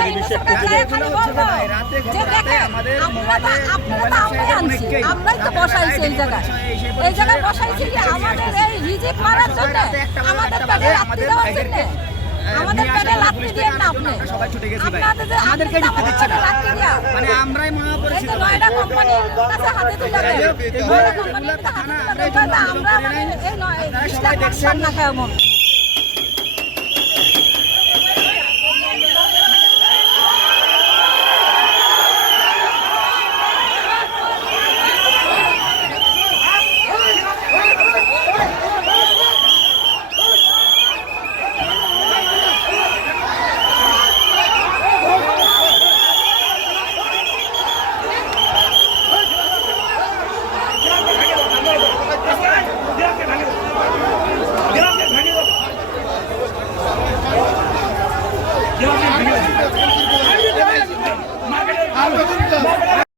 আমরা ইউনুসের কাছে খালি বলবো যে দেখেন আমরাই তো বসাইছি এই জায়গায় বসাইছি যে আমাদের এই রিজিক মারার জন্য, আমাদের পেটে লাথি দেওয়ার জন্য। আমাদের পেটে লাথি দিয়ে না আপনি সবাই ছুটে গেছি ভাই, আমাদেরকে ঢুকতে দিচ্ছে না, মানে আমরাই মনে এই করেছি যে নয়ডা কোম্পানির কাছে হাতে তুলে দেয়, নয়ডা কোম্পানির কাছে হাতে তুলে দেয়, আমরা মানে এই নয় 20 লাখ মানুষ না খায় এমন। ভাঙে